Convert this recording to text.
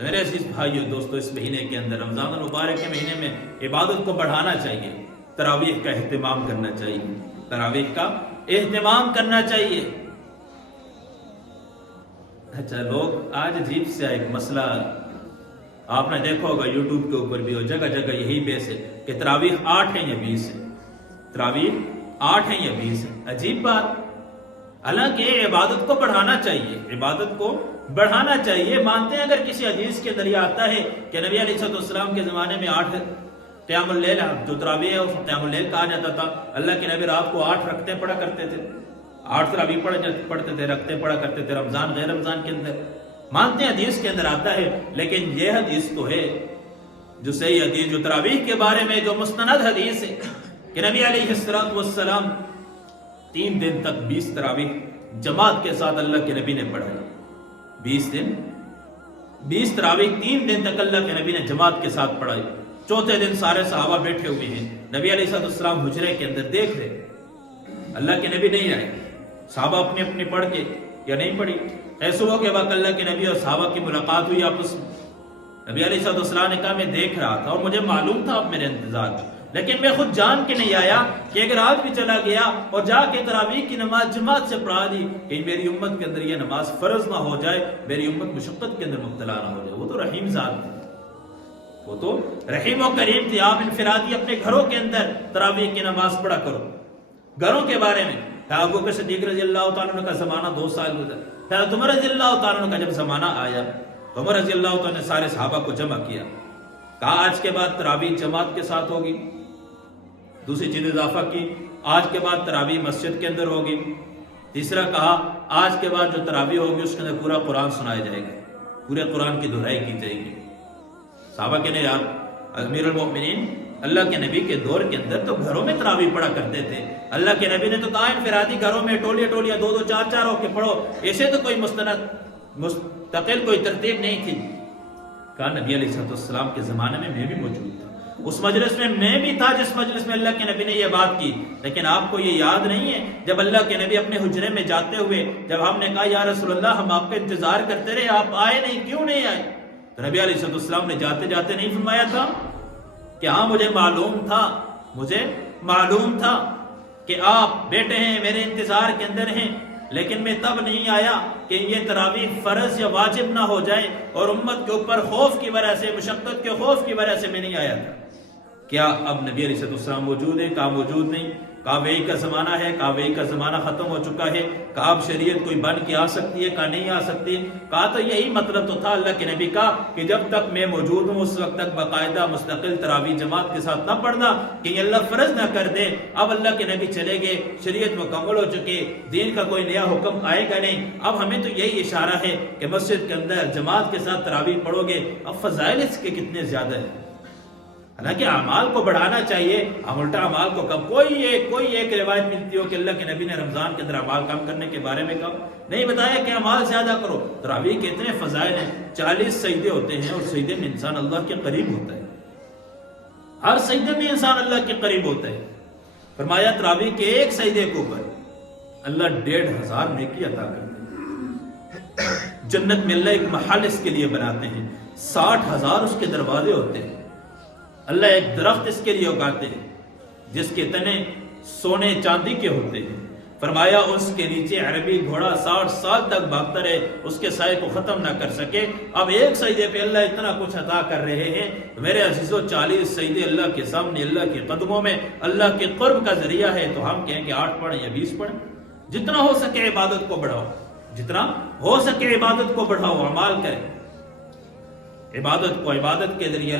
تو میرے عزیز بھائیو دوستو، اس مہینے کے اندر، رمضان المبارک کے مہینے میں عبادت کو بڑھانا چاہیے، تراویح کا اہتمام کرنا چاہیے، تراویح کا اہتمام کرنا چاہیے۔ اچھا، لوگ آج عجیب سے ایک مسئلہ آپ نے دیکھا ہوگا یوٹیوب کے اوپر بھی، اور جگہ جگہ یہی بیس ہے کہ تراویح 8 ہیں یا 20 ہے، تراویح 8 ہیں یا 20 ہے۔ عجیب بات، حالانکہ عبادت کو بڑھانا چاہیے، عبادت کو بڑھانا چاہیے۔ مانتے ہیں اگر کسی حدیث کے ذریعے آتا ہے کہ نبی علیہ السلام کے زمانے میں 8 قیام اللیل، جو تراویح ہے اس کو قیام اللیل کہا جاتا تھا، اللہ کے نبی رات کو 8 رکعتیں پڑھا کرتے تھے، 8 تراویح پڑھتے تھے، رکعتیں پڑھا کرتے تھے رمضان غیر رمضان کے اندر۔ مانتے ہیں حدیث کے اندر آتا ہے، لیکن یہ حدیث تو ہے جو صحیح حدیث، جو تراویح کے بارے میں جو مستند حدیث ہے کہ نبی علیہ السلام 3 دن تک 20 تراویح جماعت کے ساتھ اللہ کے نبی نے پڑھائی۔ 20 تراویح 3 دن تک اللہ کے نبی نے جماعت کے ساتھ پڑھائی۔ چوتھے دن سارے صحابہ بیٹھے ہوئے ہیں، نبی علیہ السلام حجرے کے اندر دیکھ رہے، اللہ کے نبی نہیں آئے، صحابہ اپنی اپنی پڑھ کے یا نہیں پڑھی۔ ایسو کے وقت اللہ کے نبی اور صحابہ کی ملاقات ہوئی آپس میں۔ نبی علیہ السلام نے کہا میں دیکھ رہا تھا اور مجھے معلوم تھا اب میرے انتظار، لیکن میں خود جان کے نہیں آیا کہ اگر آج بھی چلا گیا اور جا کے تراویح کی نماز جماعت سے پڑھا دی، کہیں میری امت کے اندر یہ نماز فرض نہ ہو جائے، میری امت مشقت کے اندر مبتلا نہ ہو جائے۔ وہ تو رحیم ذات تھی، وہ تو رحیم و کریم تھی۔ آپ انفرادی اپنے گھروں کے اندر تراویح کی نماز پڑھا کرو۔ گھروں کے بارے میں ابو بکر صدیق رضی اللہ تعالیٰ عنہ کا زمانہ 2 سال گزر، پھر عمر رضی اللہ تعالیٰ عنہ کا جب زمانہ آیا، عمر رضی اللہ تعالیٰ نے سارے صحابہ کو جمع کیا، کہا آج کے بعد تراویح جماعت کے ساتھ ہوگی۔ دوسری چیز اضافہ کی، آج کے بعد تراویح مسجد کے اندر ہوگی۔ تیسرا کہا آج کے بعد جو تراویح ہوگی اس کے اندر پورا قرآن سنایا جائے گا، پورے قرآن کی دہرائی کی جائے گی۔ صحابہ کے نے یاد، امیر المؤمنین اللہ کے نبی کے دور کے اندر تو گھروں میں تراویح پڑھا کرتے تھے۔ اللہ کے نبی نے تو کہا انفرادی گھروں میں ٹولیاں 2 4 ہو کے پڑھو، ایسے تو کوئی مستقل کوئی ترتیب نہیں تھی۔ کہا نبی علیہ السلام کے زمانے میں بھی موجود تھا، اس مجلس میں بھی تھا جس مجلس میں اللہ کے نبی نے یہ بات کی، لیکن آپ کو یہ یاد نہیں ہے جب اللہ کے نبی اپنے حجرے میں جاتے ہوئے جب ہم نے کہا یا رسول اللہ ہم آپ کا انتظار کرتے رہے، آپ آئے نہیں، کیوں نہیں آئے؟ تو نبی علیہ السلام نے جاتے جاتے نہیں فرمایا تھا کہ ہاں مجھے معلوم تھا کہ آپ بیٹے ہیں، میرے انتظار کے اندر ہیں، لیکن میں تب نہیں آیا کہ یہ تراویح فرض یا واجب نہ ہو جائے اور امت کے اوپر خوف کی وجہ سے، مشقت کے خوف کی وجہ سے میں نہیں آیا تھا۔ کیا اب نبی علیہ السلام موجود ہے؟ کہا موجود نہیں۔ کہا وحی کا زمانہ ہے؟ کہا وحی کا زمانہ ختم ہو چکا ہے۔ کہا اب شریعت کوئی بن کے آ سکتی ہے؟ کہا نہیں آ سکتی۔ کہا تو یہی مطلب تو تھا اللہ کے نبی کا کہ جب تک میں موجود ہوں اس وقت تک باقاعدہ مستقل تراویح جماعت کے ساتھ نہ پڑھنا، کہ اللہ فرض نہ کر دے۔ اب اللہ کے نبی چلے گئے، شریعت مکمل ہو چکی، دین کا کوئی نیا حکم آئے گا نہیں۔ اب ہمیں تو یہی اشارہ ہے کہ مسجد کے اندر جماعت کے ساتھ تراویح پڑھو گے۔ اب فضائل اس کے کتنے زیادہ ہیں، حالانکہ اعمال کو بڑھانا چاہیے، ہم الٹا اعمال کو کم۔ کوئی ایک روایت ملتی ہو کہ اللہ کے نبی نے رمضان کے اندر اعمال کم کرنے کے بارے میں کہا نہیں، بتایا کہ اعمال زیادہ کرو۔ تراویح کے اتنے فضائل ہیں، 40 سجدے ہوتے ہیں اور سجدے میں انسان اللہ کے قریب ہوتا ہے، ہر سجدے میں انسان اللہ کے قریب ہوتا ہے۔ فرمایا تراویح کے ایک سجدے کے اوپر اللہ 1500 نیکی عطا کرتے ہیں۔ جنت میں اللہ ایک محل اس کے لیے بناتے ہیں، 60,000 اس کے دروازے ہوتے ہیں۔ اللہ ایک درخت اس کے لیے اگاتے ہیں جس کے تنے سونے چاندی کے ہوتے ہیں۔ فرمایا اس کے نیچے عربی گھوڑا 60 سال تک بھاگتا رہے، اس کے سائے کو ختم نہ کر سکے۔ اب ایک سجدے پہ اللہ اتنا کچھ عطا کر رہے ہیں۔ میرے عزیزو 40 سجدے اللہ کے سامنے، اللہ کے قدموں میں اللہ کے قرب کا ذریعہ ہے، تو ہم کہیں کہ 8 پڑھیں یا 20 پڑھیں؟ جتنا ہو سکے عبادت کو بڑھاؤ، جتنا ہو سکے عبادت کو بڑھاؤ، اعمال کریں، عبادت کو عبادت کے ذریعے